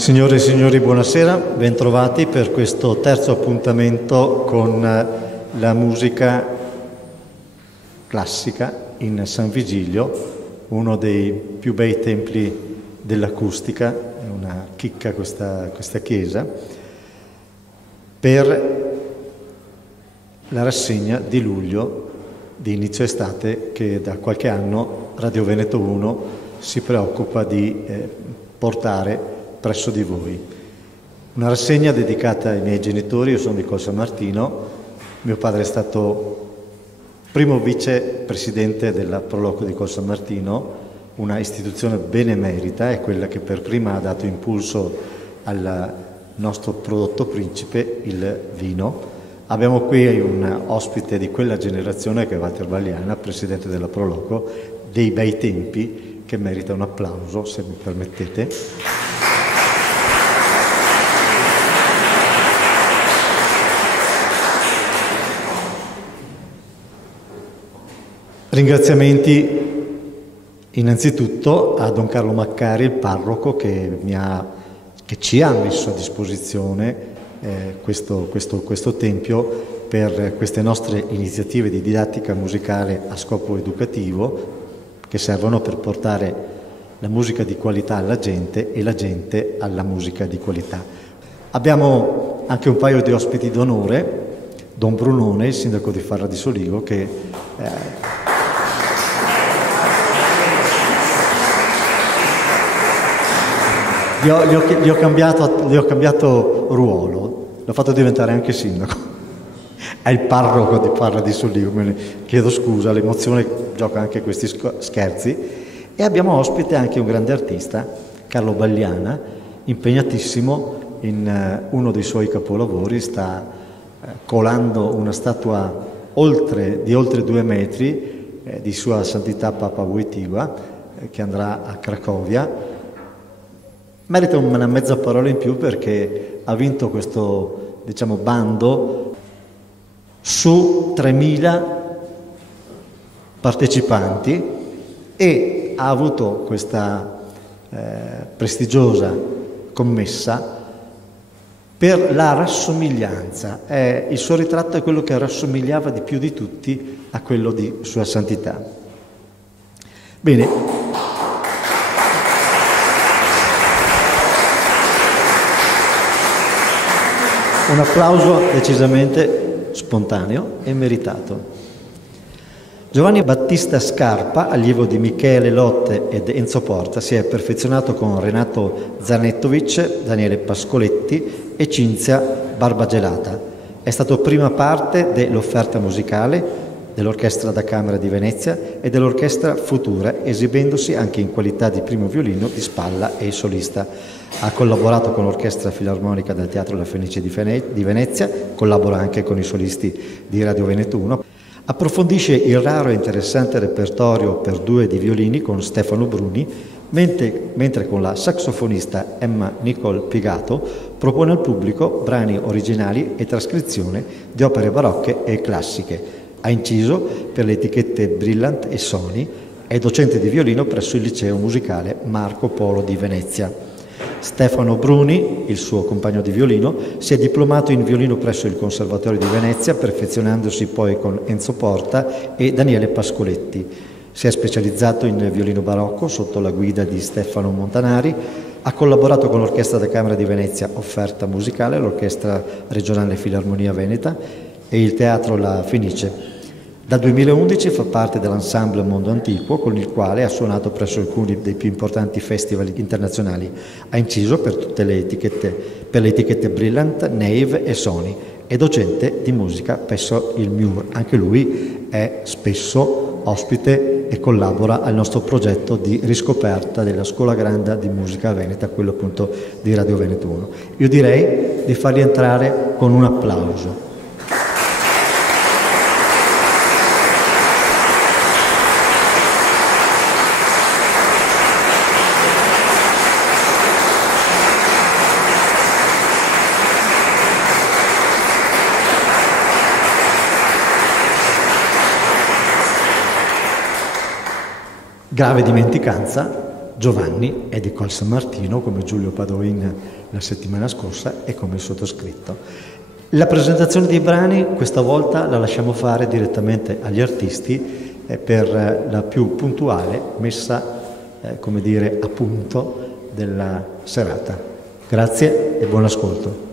Signore e signori, buonasera, bentrovati per questo terzo appuntamento con la musica classica in San Vigilio, uno dei più bei templi dell'acustica, è una chicca questa chiesa, per la rassegna di luglio di inizio estate che da qualche anno Radio Veneto 1 si preoccupa di portare presso di voi. Una rassegna dedicata ai miei genitori. Io sono di Col San Martino, mio padre è stato primo vicepresidente della Proloco di Col San Martino, una istituzione benemerita, è quella che per prima ha dato impulso al nostro prodotto principe, il vino. Abbiamo qui un ospite di quella generazione che è Walter Bagliana, presidente della Proloco, dei bei tempi, che merita un applauso, se mi permettete. Ringraziamenti innanzitutto a Don Carlo Maccari, il parroco, che ci ha messo a disposizione questo tempio per queste nostre iniziative di didattica musicale a scopo educativo, che servono per portare la musica di qualità alla gente e la gente alla musica di qualità. Abbiamo anche un paio di ospiti d'onore, Don Brunone, il sindaco di Farra di Soligo, che gli ho cambiato ruolo, l'ho fatto diventare anche sindaco. È il parroco di Farra di Soligo, me ne chiedo scusa, l'emozione gioca anche questi scherzi. E abbiamo ospite anche un grande artista, Carlo Bagliana, impegnatissimo in uno dei suoi capolavori, sta colando una statua di oltre 2 metri di Sua Santità Papa Wojtyła, che andrà a Cracovia. Merita una mezza parola in più perché ha vinto questo, bando su 3.000 partecipanti e ha avuto questa prestigiosa commessa per la rassomiglianza. Il suo ritratto è quello che rassomigliava di più di tutti a quello di Sua Santità. Bene. Un applauso decisamente spontaneo e meritato. Giovanni Battista Scarpa, allievo di Michele Lotte ed Enzo Porta, si è perfezionato con Renato Zanettovic, Daniele Pascoletti e Cinzia Barbagelata. È stato prima parte dell'offerta musicale dell'Orchestra da Camera di Venezia e dell'Orchestra Futura, esibendosi anche in qualità di primo violino, di spalla e solista. Ha collaborato con l'Orchestra Filarmonica del Teatro La Fenice di Venezia, collabora anche con i solisti di Radio Veneto 1. Approfondisce il raro e interessante repertorio per 2 di violini con Stefano Bruni, mentre con la saxofonista Emma Nicole Pigato propone al pubblico brani originali e trascrizione di opere barocche e classiche. Ha inciso per le etichette Brillant e Sony, è docente di violino presso il Liceo Musicale Marco Polo di Venezia. Stefano Bruni, il suo compagno di violino, si è diplomato in violino presso il Conservatorio di Venezia, perfezionandosi poi con Enzo Porta e Daniele Pascoletti. Si è specializzato in violino barocco sotto la guida di Stefano Montanari, ha collaborato con l'Orchestra da Camera di Venezia, offerta musicale, l'Orchestra Regionale Filarmonia Veneta e il Teatro La Fenice. Dal 2011 fa parte dell'Ensemble Mondo Antiquo, con il quale ha suonato presso alcuni dei più importanti festival internazionali. Ha inciso per tutte le etichette Brillant, Nave e Sony. È docente di musica presso il MIUR. Anche lui è spesso ospite e collabora al nostro progetto di riscoperta della Scuola Grande di Musica Veneta, quello appunto di Radio Veneto 1. Io direi di farli entrare con un applauso. Grave dimenticanza, Giovanni è di Col San Martino, come Giulio Padoin la settimana scorsa e come il sottoscritto. La presentazione dei brani questa volta la lasciamo fare direttamente agli artisti per la più puntuale messa, come dire, a punto della serata. Grazie e buon ascolto.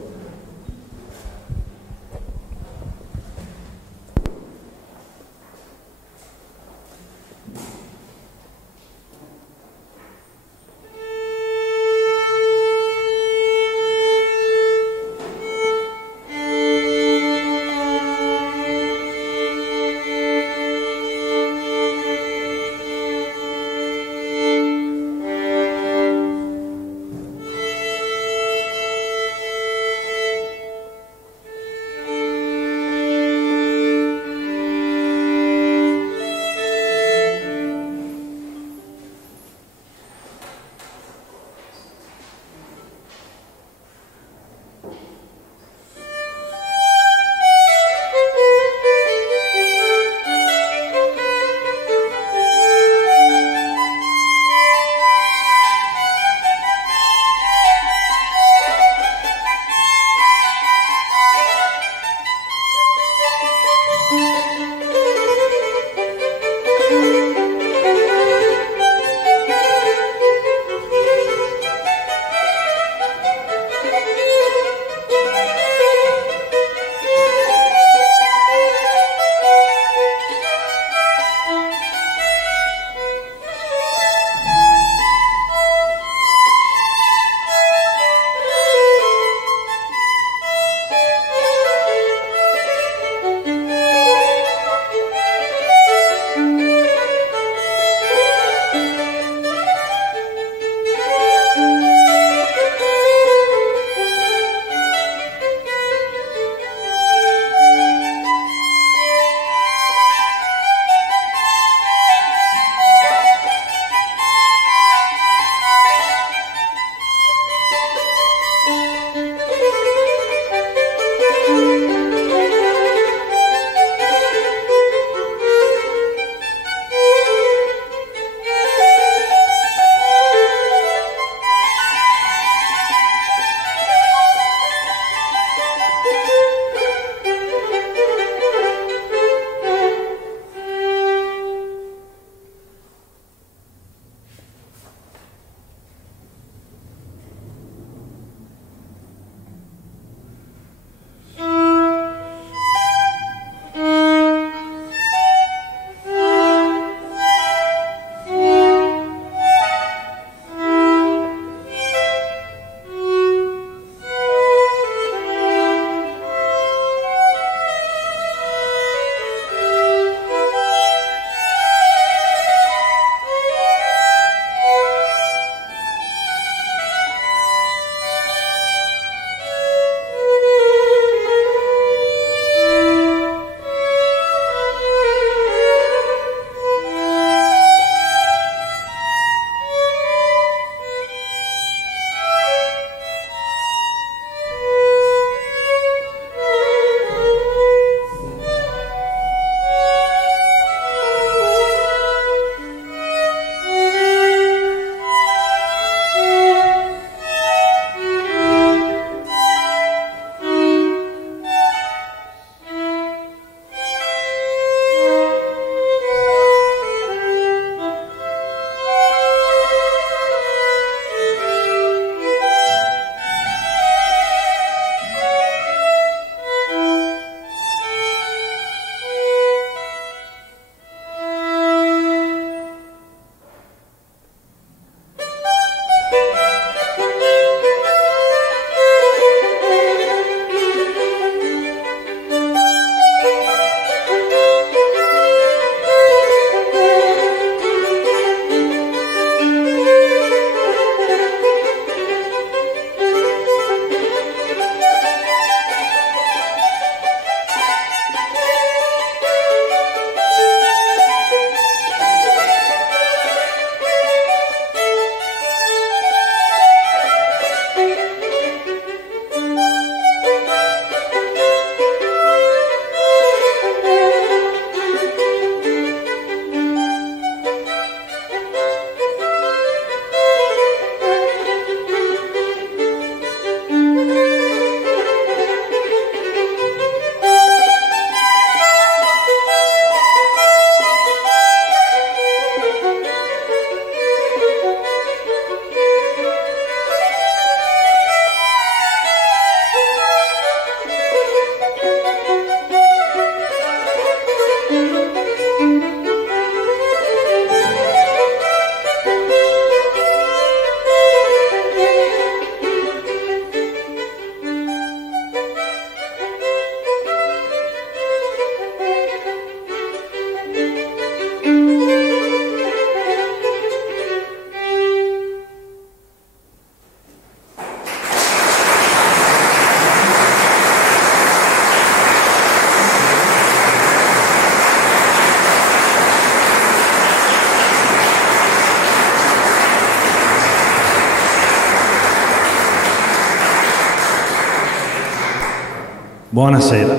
Buonasera,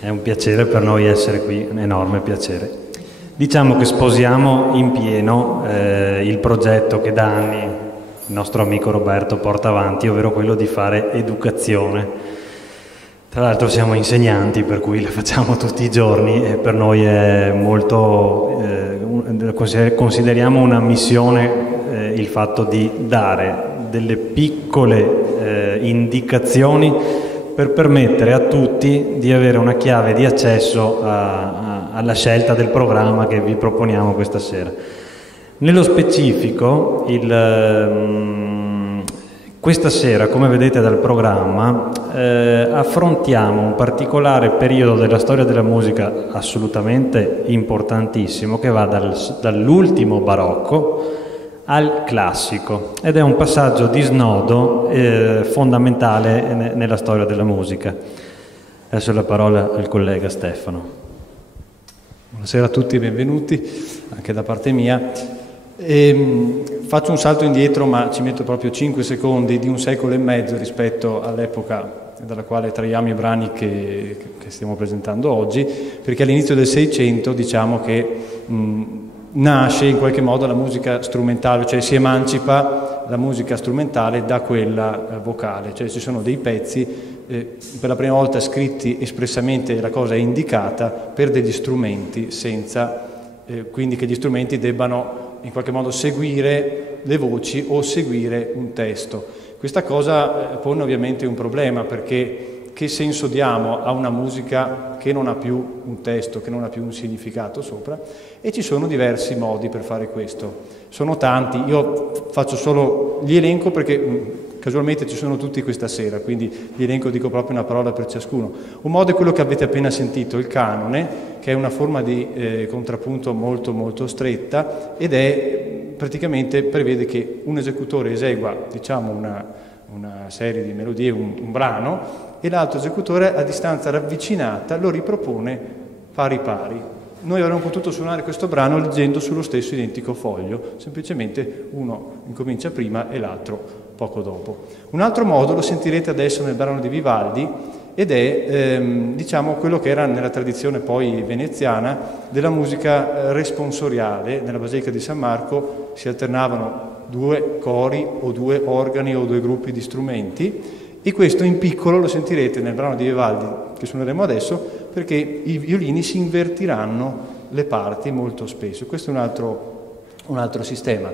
è un piacere per noi essere qui, un enorme piacere. Diciamo che sposiamo in pieno il progetto che da anni il nostro amico Roberto porta avanti, ovvero quello di fare educazione. Tra l'altro siamo insegnanti, per cui la facciamo tutti i giorni e per noi è molto, consideriamo una missione il fatto di dare delle piccole indicazioni per permettere a tutti di avere una chiave di accesso alla scelta del programma che vi proponiamo questa sera. Nello specifico, questa sera, come vedete dal programma, affrontiamo un particolare periodo della storia della musica assolutamente importantissimo, che va dall'ultimo barocco al classico, ed è un passaggio di snodo fondamentale nella storia della musica. Adesso la parola al collega Stefano. Buonasera a tutti, benvenuti anche da parte mia. Faccio un salto indietro, ma ci metto proprio 5 secondi, di un secolo e mezzo rispetto all'epoca dalla quale traiamo i brani che stiamo presentando oggi, perché all'inizio del Seicento diciamo che nasce in qualche modo la musica strumentale, cioè si emancipa la musica strumentale da quella vocale, cioè ci sono dei pezzi per la prima volta scritti espressamente, la cosa è indicata per degli strumenti, senza quindi che gli strumenti debbano in qualche modo seguire le voci o seguire un testo. Questa cosa pone ovviamente un problema, perché che senso diamo a una musica che non ha più un testo, che non ha più un significato sopra? E ci sono diversi modi per fare questo. Sono tanti, io faccio solo gli elenco perché casualmente ci sono tutti questa sera, quindi gli elenco, dico proprio una parola per ciascuno. Un modo è quello che avete appena sentito, il canone, che è una forma di contrappunto molto molto stretta, ed è praticamente prevede che un esecutore esegua, diciamo, una serie di melodie, un brano, e l'altro esecutore a distanza ravvicinata lo ripropone pari pari. Noi avremmo potuto suonare questo brano leggendo sullo stesso identico foglio, semplicemente uno incomincia prima e l'altro poco dopo. Un altro modo lo sentirete adesso nel brano di Vivaldi, ed è diciamo quello che era nella tradizione poi veneziana della musica responsoriale. Nella Basilica di San Marco si alternavano 2 cori o 2 organi o 2 gruppi di strumenti, e questo in piccolo lo sentirete nel brano di Vivaldi che suoneremo adesso, perché i violini si invertiranno le parti molto spesso. Questo è un altro sistema.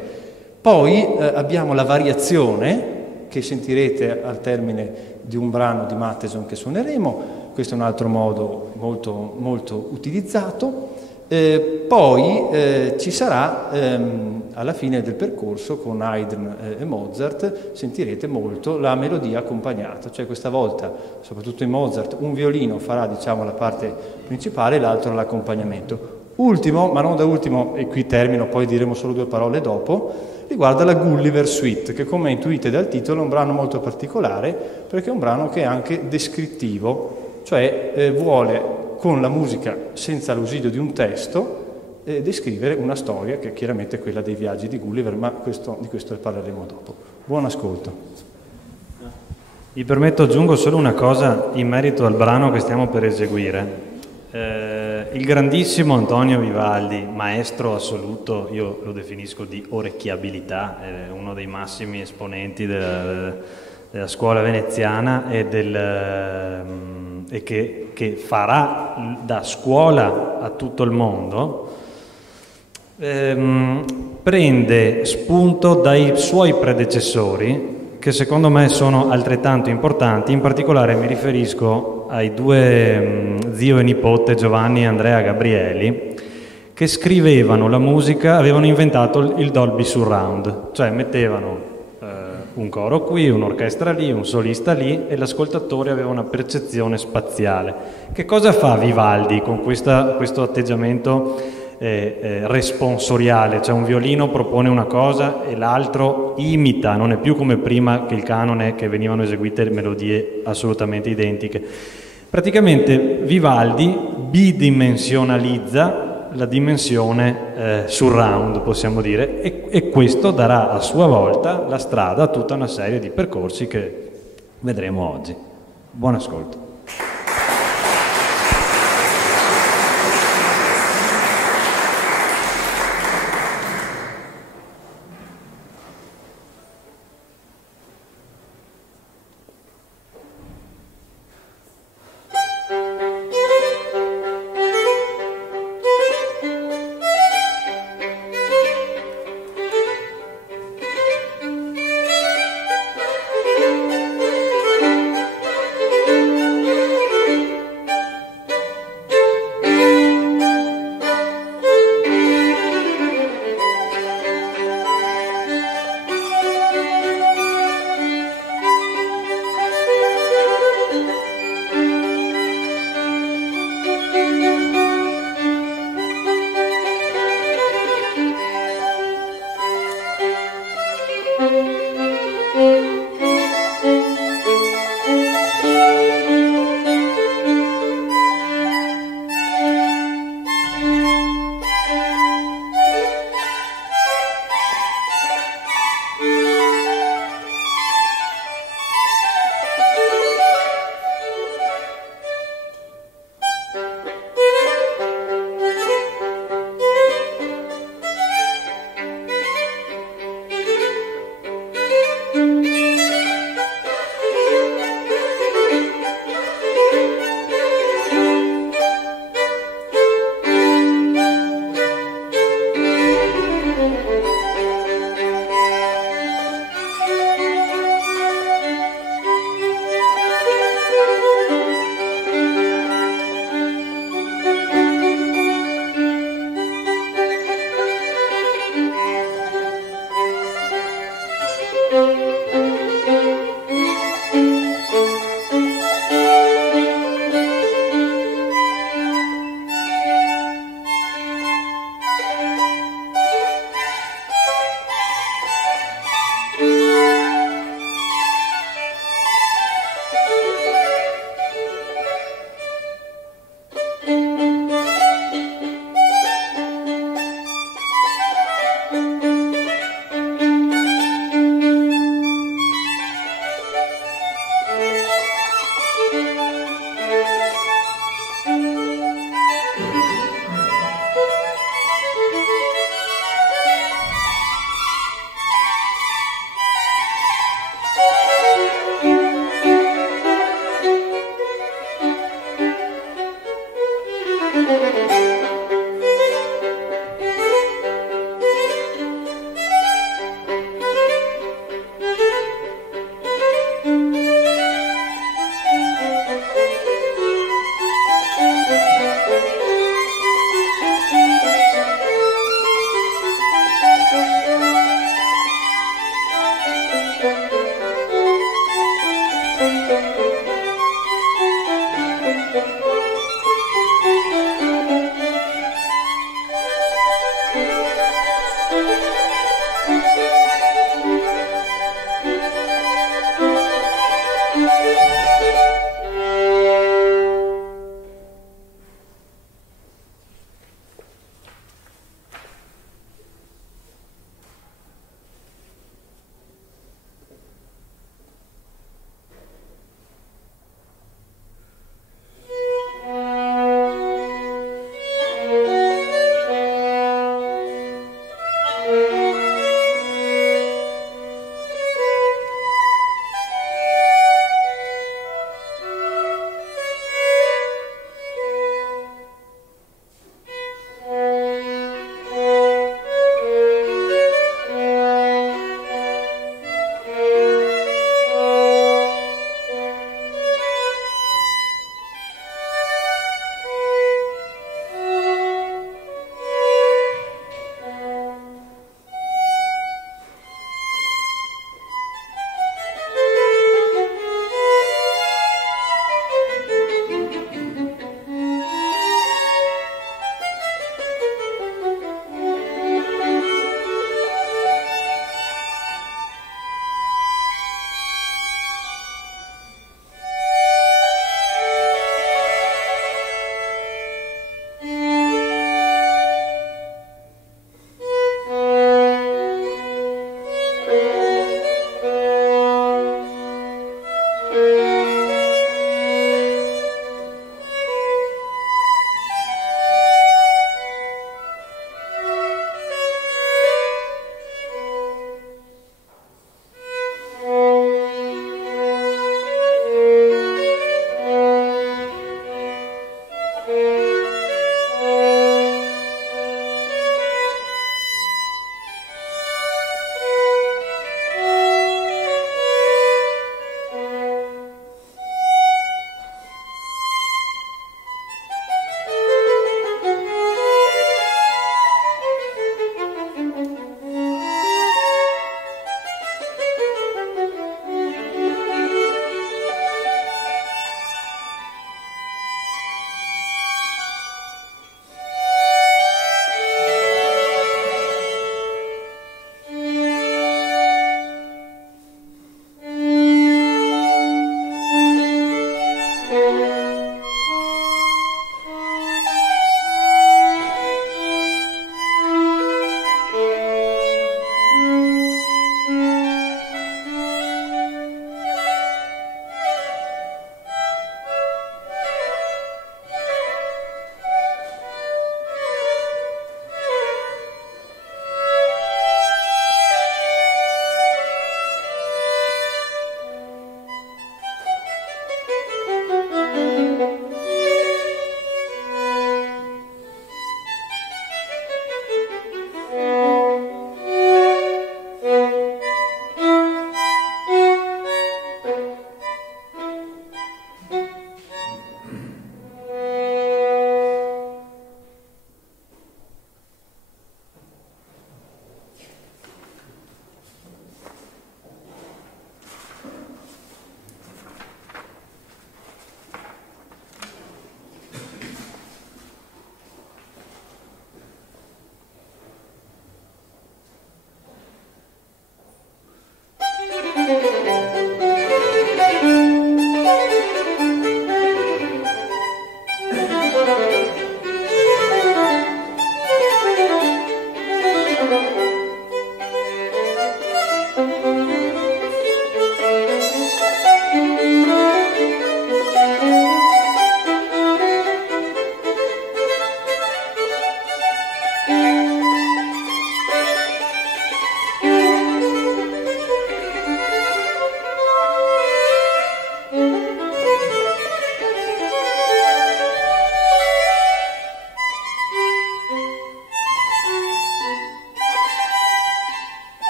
Poi abbiamo la variazione che sentirete al termine di un brano di Mattheson che suoneremo. Questo è un altro modo molto, molto utilizzato. Poi ci sarà alla fine del percorso con Haydn e Mozart sentirete molto la melodia accompagnata, cioè questa volta soprattutto in Mozart un violino farà, diciamo, la parte principale e l'altro l'accompagnamento. Ultimo, ma non da ultimo, e qui termino, poi diremo solo 2 parole dopo, riguarda la Gulliver Suite, che come intuite dal titolo è un brano molto particolare, perché è un brano che è anche descrittivo, cioè vuole con la musica, senza l'ausilio di un testo, descrivere una storia che è chiaramente quella dei viaggi di Gulliver, ma di questo ne parleremo dopo. Buon ascolto. Mi permetto, aggiungo solo una cosa in merito al brano che stiamo per eseguire. Il grandissimo Antonio Vivaldi, maestro assoluto, io lo definisco di orecchiabilità, è uno dei massimi esponenti della scuola veneziana e che farà da scuola a tutto il mondo, prende spunto dai suoi predecessori, che secondo me sono altrettanto importanti. In particolare mi riferisco ai 2 zio e nipote Giovanni e Andrea Gabrieli, che scrivevano la musica, avevano inventato il Dolby Surround, cioè mettevano un coro qui, un'orchestra lì, un solista lì, e l'ascoltatore aveva una percezione spaziale. Che cosa fa Vivaldi con questo atteggiamento responsoriale? Cioè un violino propone una cosa e l'altro imita, non è più come prima che il canone, che venivano eseguite melodie assolutamente identiche. Praticamente Vivaldi bidimensionalizza la dimensione surround, possiamo dire, e questo darà a sua volta la strada a tutta una serie di percorsi che vedremo oggi. Buon ascolto.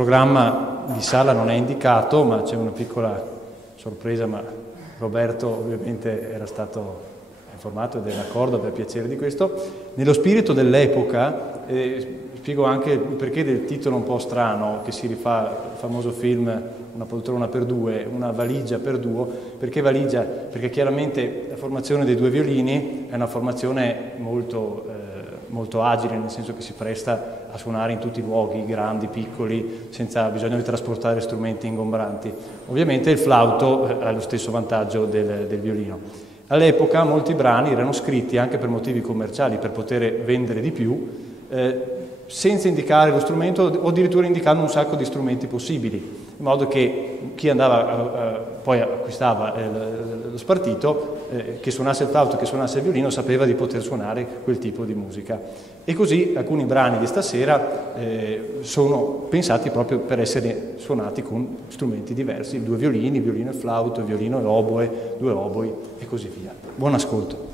programma di sala non è indicato, ma c'è una piccola sorpresa, ma Roberto ovviamente era stato informato ed è d'accordo, per piacere di questo. Nello spirito dell'epoca, spiego anche il perché del titolo un po' strano, che si rifà al famoso film Una poltrona per due, una valigia per duo. Perché valigia? Perché chiaramente la formazione dei due violini è una formazione molto agile, nel senso che si presta a suonare in tutti i luoghi, grandi, piccoli, senza bisogno di trasportare strumenti ingombranti. Ovviamente il flauto ha lo stesso vantaggio del violino. All'epoca molti brani erano scritti anche per motivi commerciali, per poter vendere di più, senza indicare lo strumento o addirittura indicando un sacco di strumenti possibili, in modo che chi andava poi acquistava lo spartito, che suonasse il flauto, che suonasse il violino, sapeva di poter suonare quel tipo di musica. E così alcuni brani di stasera sono pensati proprio per essere suonati con strumenti diversi, due violini, violino e flauto, violino e oboe, due oboi e così via. Buon ascolto.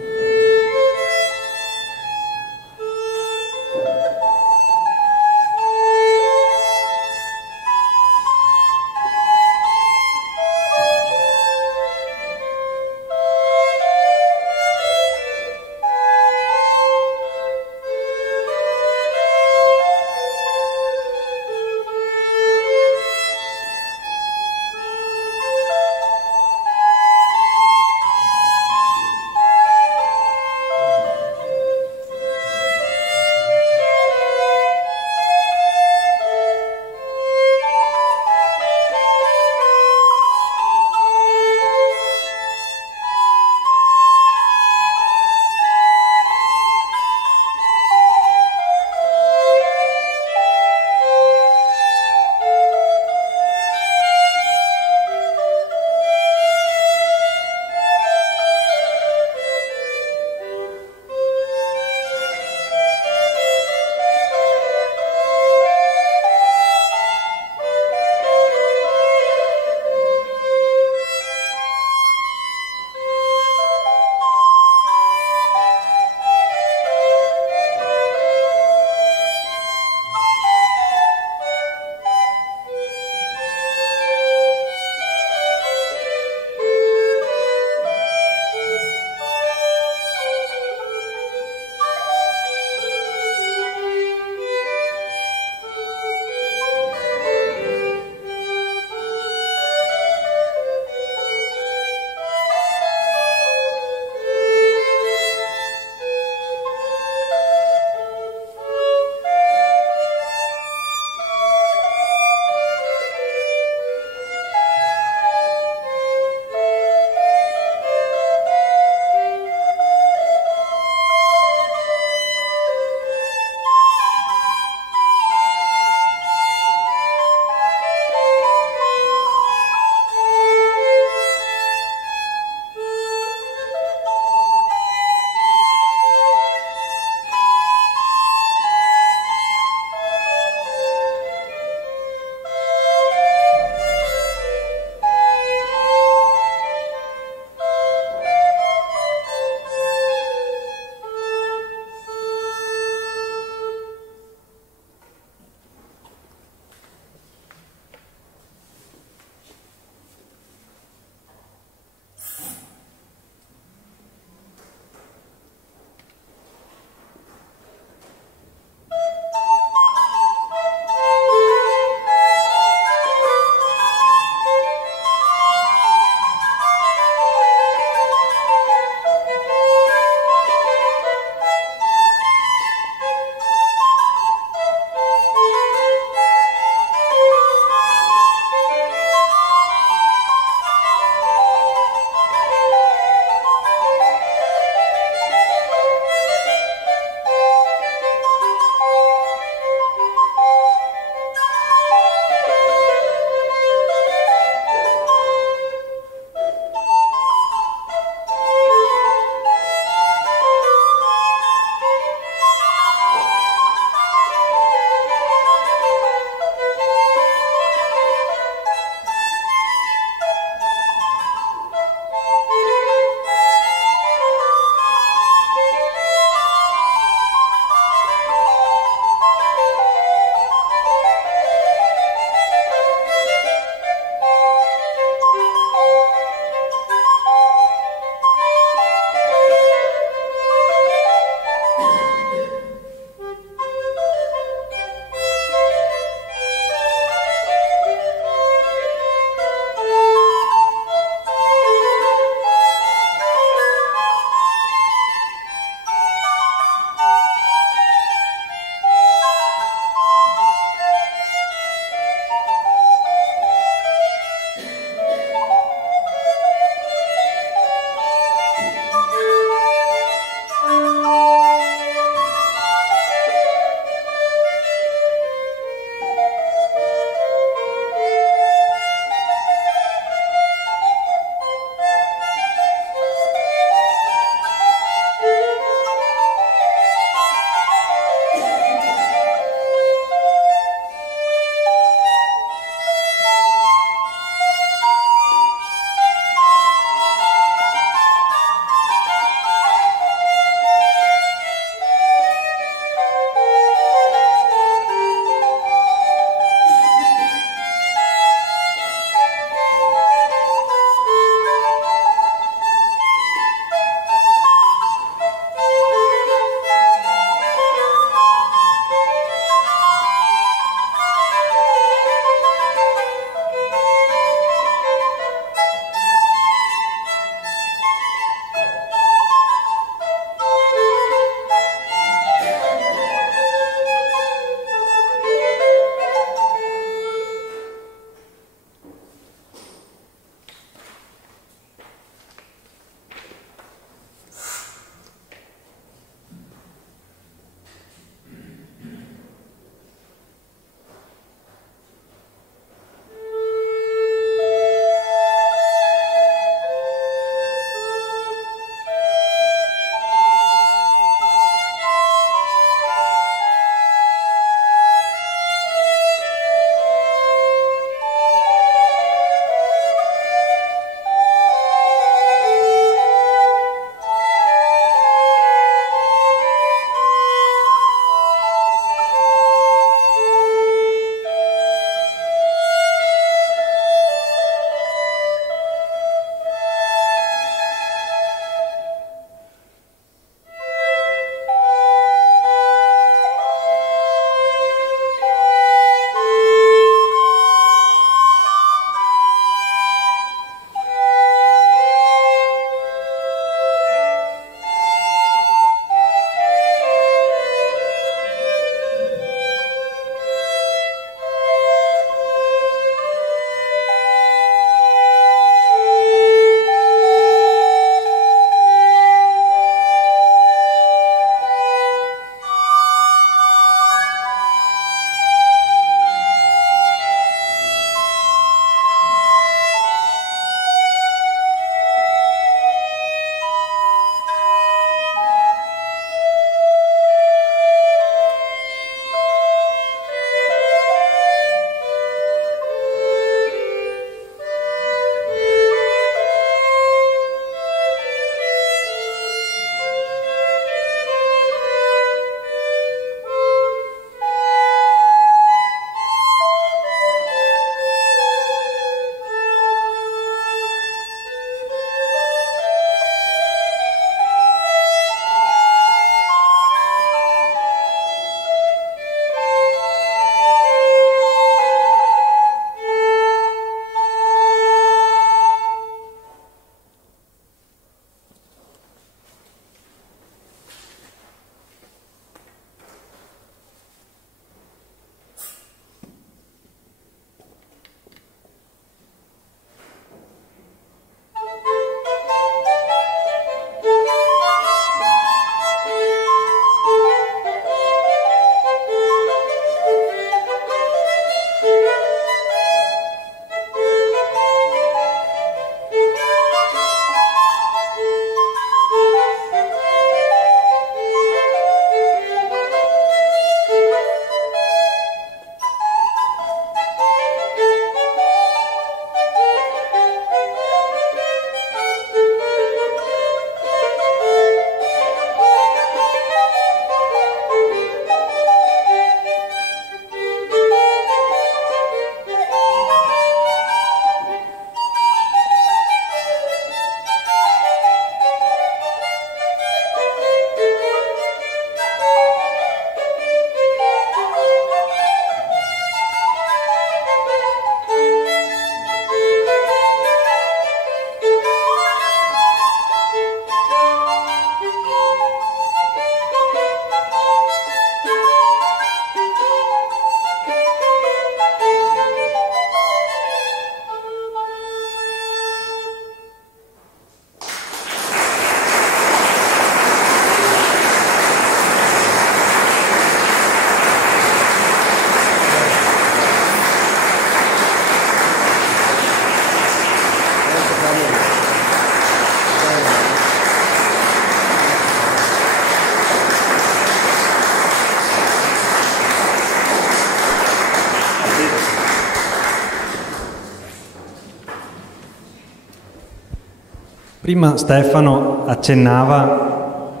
Prima Stefano accennava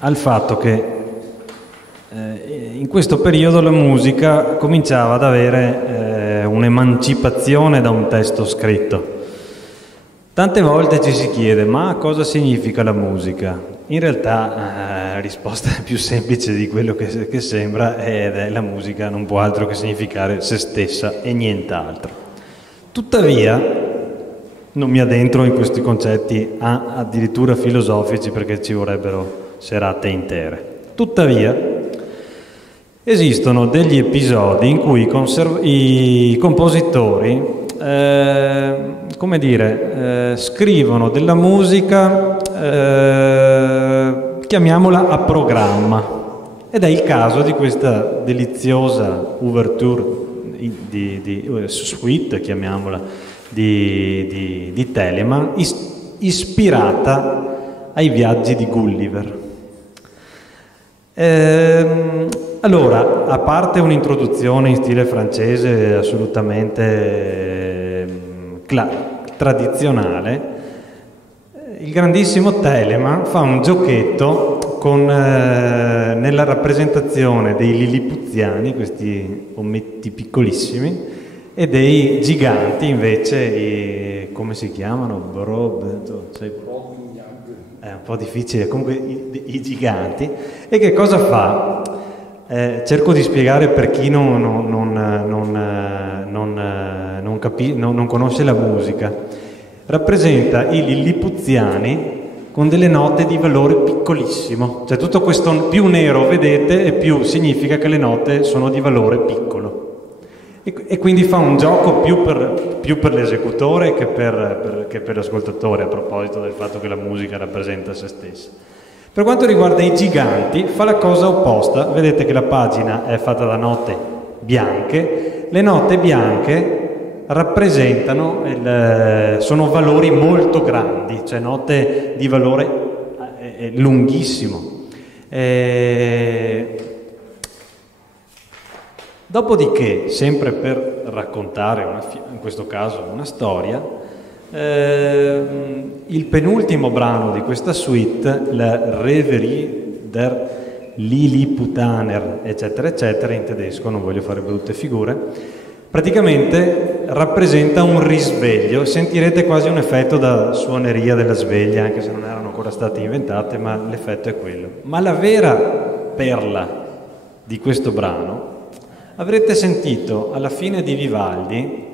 al fatto che in questo periodo la musica cominciava ad avere un'emancipazione da un testo scritto. Tante volte ci si chiede: ma cosa significa la musica? In realtà la risposta è più semplice di quello che sembra, ed è: la musica non può altro che significare se stessa e nient'altro. Tuttavia, non mi addentro in questi concetti addirittura filosofici, perché ci vorrebbero serate intere. Tuttavia, esistono degli episodi in cui i compositori scrivono della musica, chiamiamola a programma, ed è il caso di questa deliziosa ouverture di suite, chiamiamola, di Telemann, ispirata ai viaggi di Gulliver. Allora, a parte un'introduzione in stile francese assolutamente tradizionale, il grandissimo Telemann fa un giochetto nella rappresentazione dei lilipuziani, questi ometti piccolissimi, e dei giganti invece, come si chiamano? È un po' difficile, comunque i giganti. E che cosa fa? Cerco di spiegare per chi non conosce la musica. Rappresenta i lilipuziani con delle note di valore piccolissimo, cioè tutto questo più nero vedete e più significa che le note sono di valore piccolo, e quindi fa un gioco più per l'esecutore che per l'ascoltatore, a proposito del fatto che la musica rappresenta se stessa. Per quanto riguarda i giganti, fa la cosa opposta. Vedete che la pagina è fatta da note bianche. Le note bianche rappresentano, sono valori molto grandi, cioè note di valore lunghissimo. Dopodiché, sempre per raccontare in questo caso una storia, il penultimo brano di questa suite, la Reverie der Lilliputaner, eccetera eccetera, in tedesco, non voglio fare brutte figure, praticamente rappresenta un risveglio. Sentirete quasi un effetto da suoneria della sveglia, anche se non erano ancora state inventate, ma l'effetto è quello. Ma la vera perla di questo brano, avrete sentito alla fine di Vivaldi,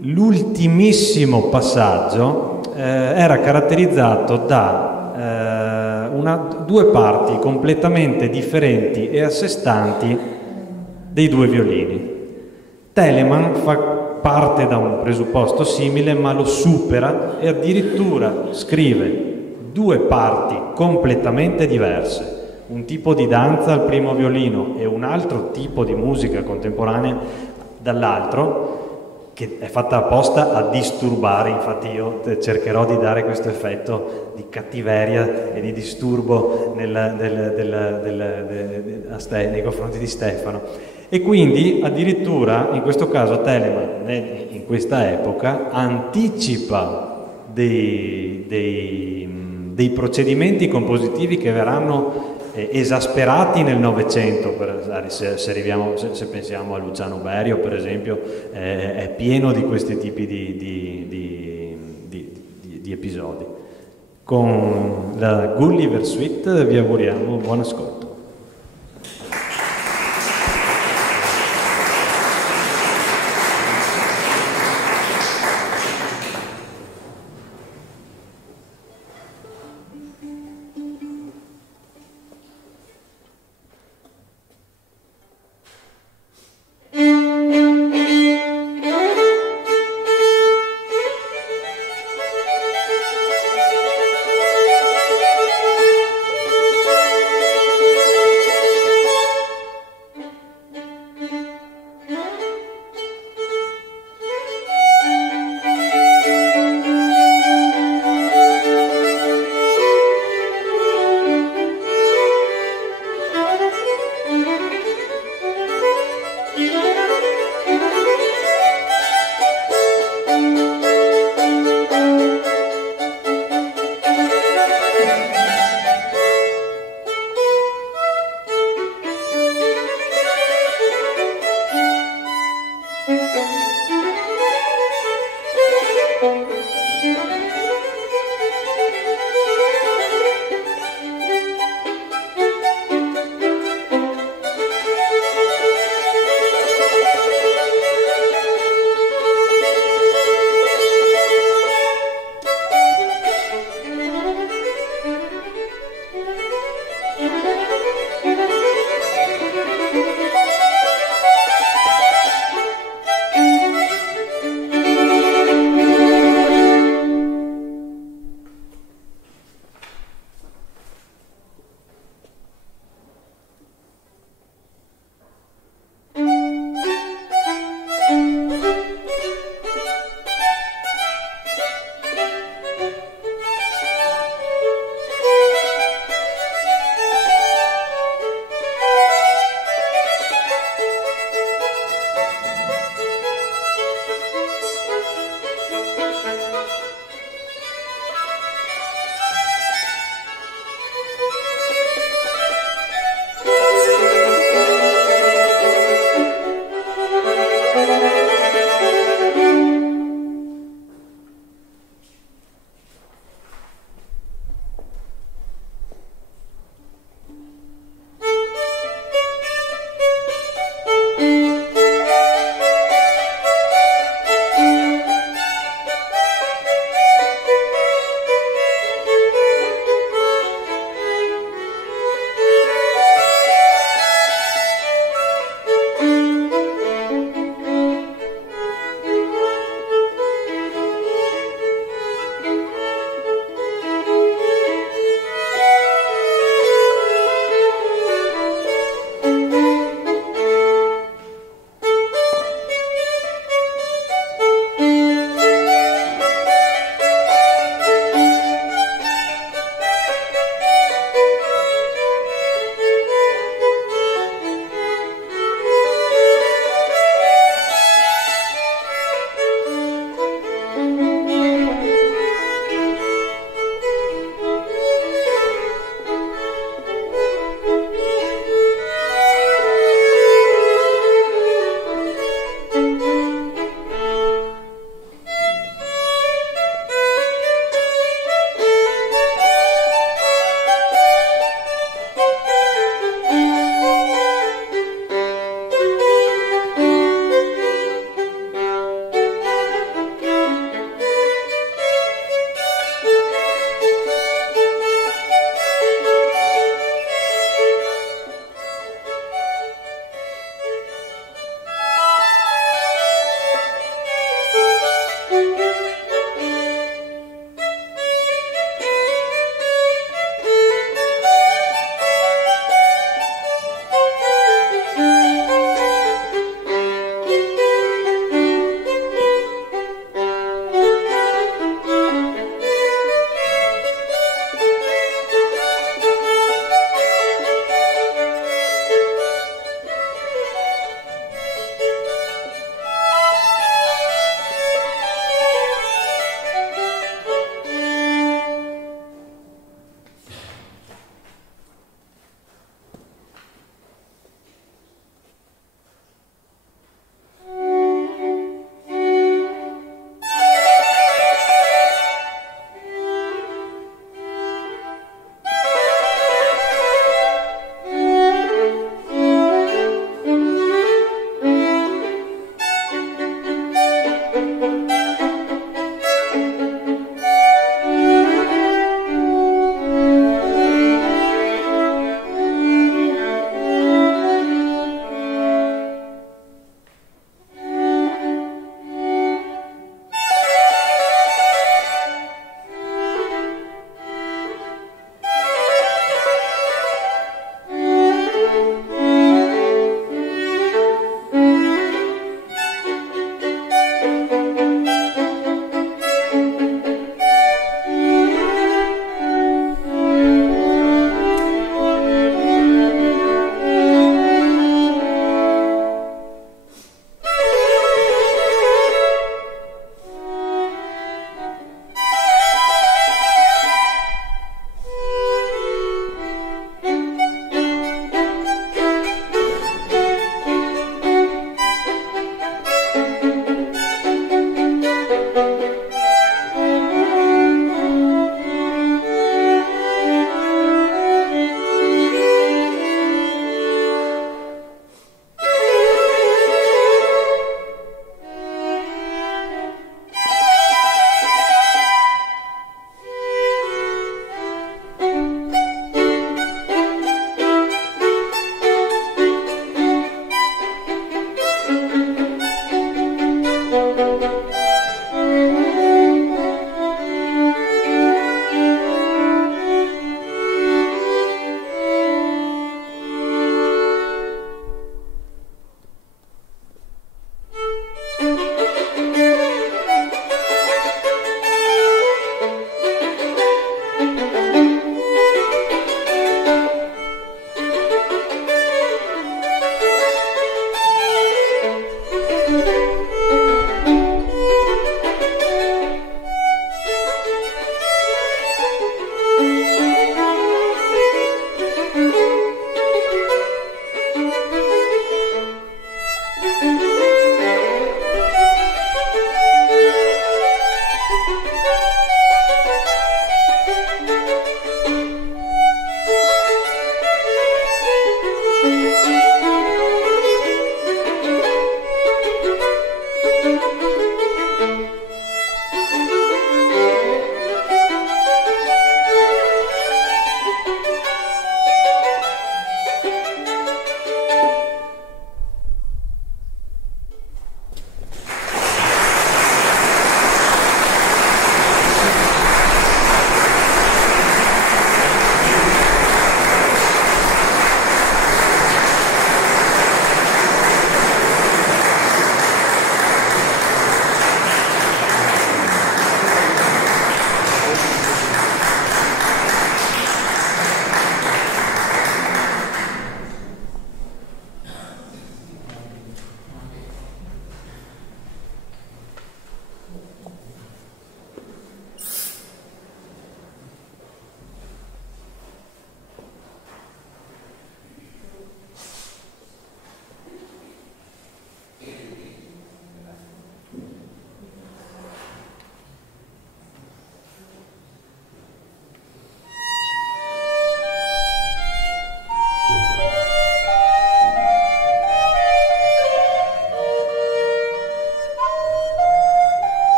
l'ultimissimo passaggio era caratterizzato da due parti completamente differenti e a sé stanti dei due violini. Telemann fa parte da un presupposto simile, ma lo supera e addirittura scrive due parti completamente diverse. Un tipo di danza al primo violino e un altro tipo di musica contemporanea dall'altro, che è fatta apposta a disturbare. Infatti io cercherò di dare questo effetto di cattiveria e di disturbo nei confronti di Stefano. E quindi addirittura in questo caso Telemann, in questa epoca, anticipa dei procedimenti compositivi che verranno esasperati nel Novecento. Se pensiamo a Luciano Berio, per esempio, è pieno di questi tipi di episodi. Con la Gulliver Suite vi auguriamo buon ascolto.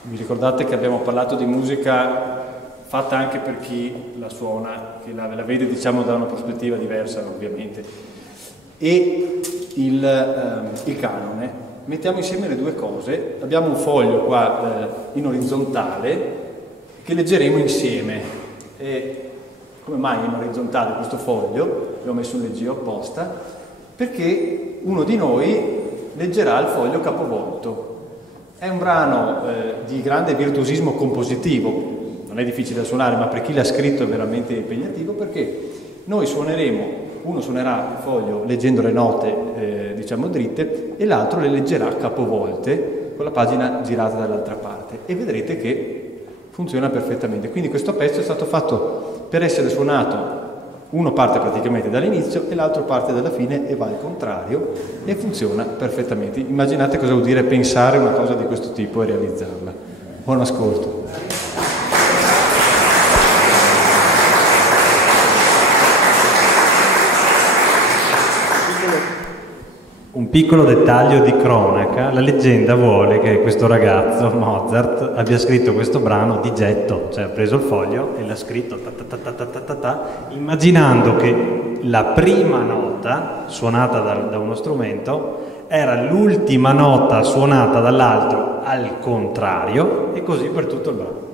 Vi ricordate che abbiamo parlato di musica fatta anche per chi la suona, che la vede diciamo da una prospettiva diversa ovviamente. E il canone. Mettiamo insieme le due cose. Abbiamo un foglio qua in orizzontale che leggeremo insieme. E come mai in orizzontale questo foglio? L'ho messo in leggio apposta, perché uno di noi leggerà il foglio capovolto. È un brano di grande virtuosismo compositivo, non è difficile da suonare, ma per chi l'ha scritto è veramente impegnativo, perché noi suoneremo, uno suonerà il foglio leggendo le note diciamo dritte e l'altro le leggerà capovolte con la pagina girata dall'altra parte, e vedrete che funziona perfettamente. Quindi questo pezzo è stato fatto per essere suonato, uno parte praticamente dall'inizio e l'altro parte dalla fine e va al contrario, e funziona perfettamente. Immaginate cosa vuol dire pensare una cosa di questo tipo e realizzarla. Buon ascolto. Un piccolo dettaglio di cronaca: la leggenda vuole che questo ragazzo, Mozart, abbia scritto questo brano di getto, cioè ha preso il foglio e l'ha scritto immaginando che la prima nota suonata da uno strumento era l'ultima nota suonata dall'altro al contrario, e così per tutto il brano.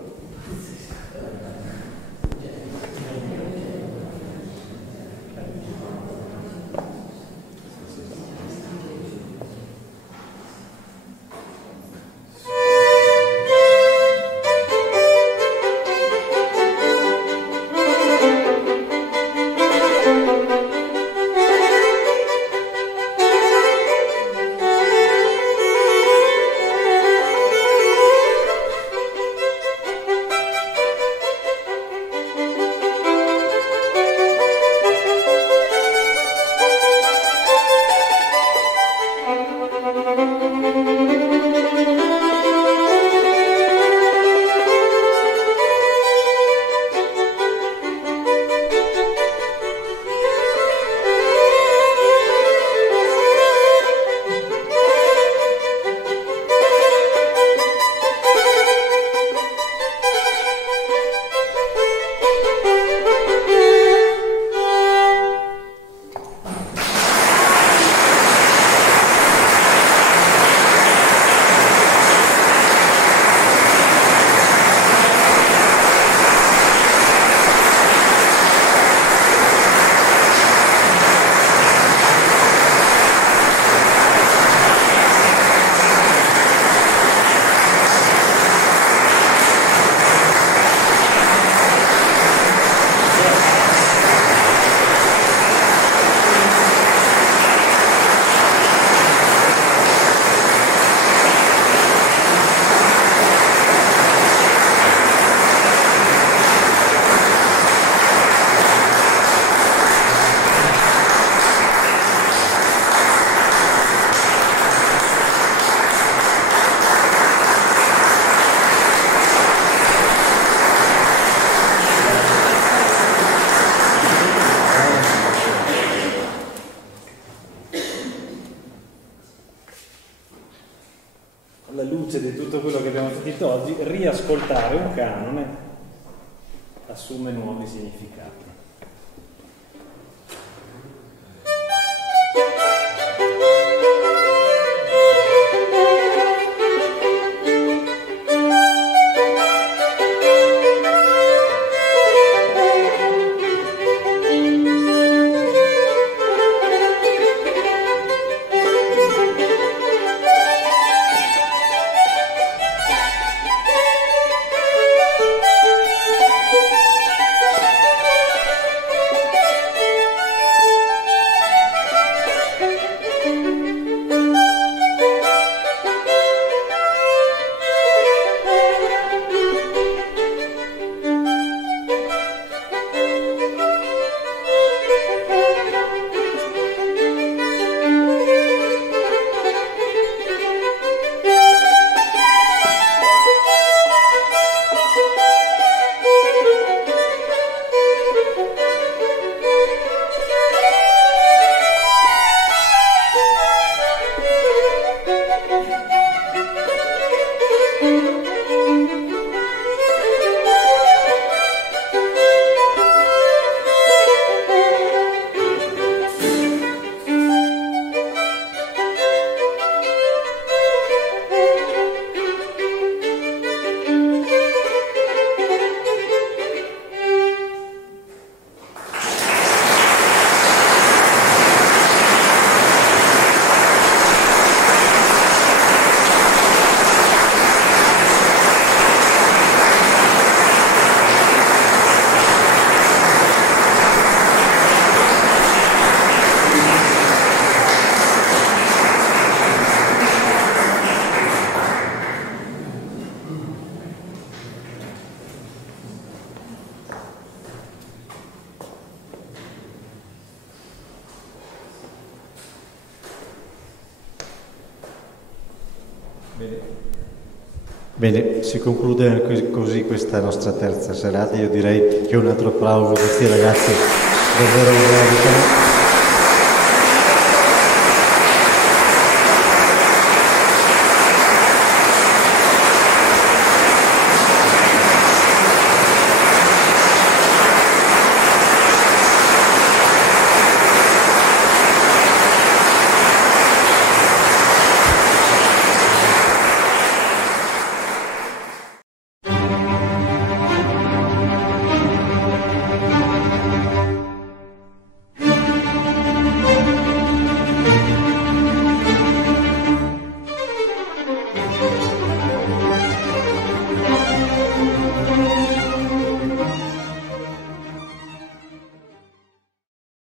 Alla luce di tutto quello che abbiamo sentito oggi, riascoltare un canone assume nuovi significati. Bene, si conclude così questa nostra terza serata. Io direi che un altro applauso a questi ragazzi davvero bravi.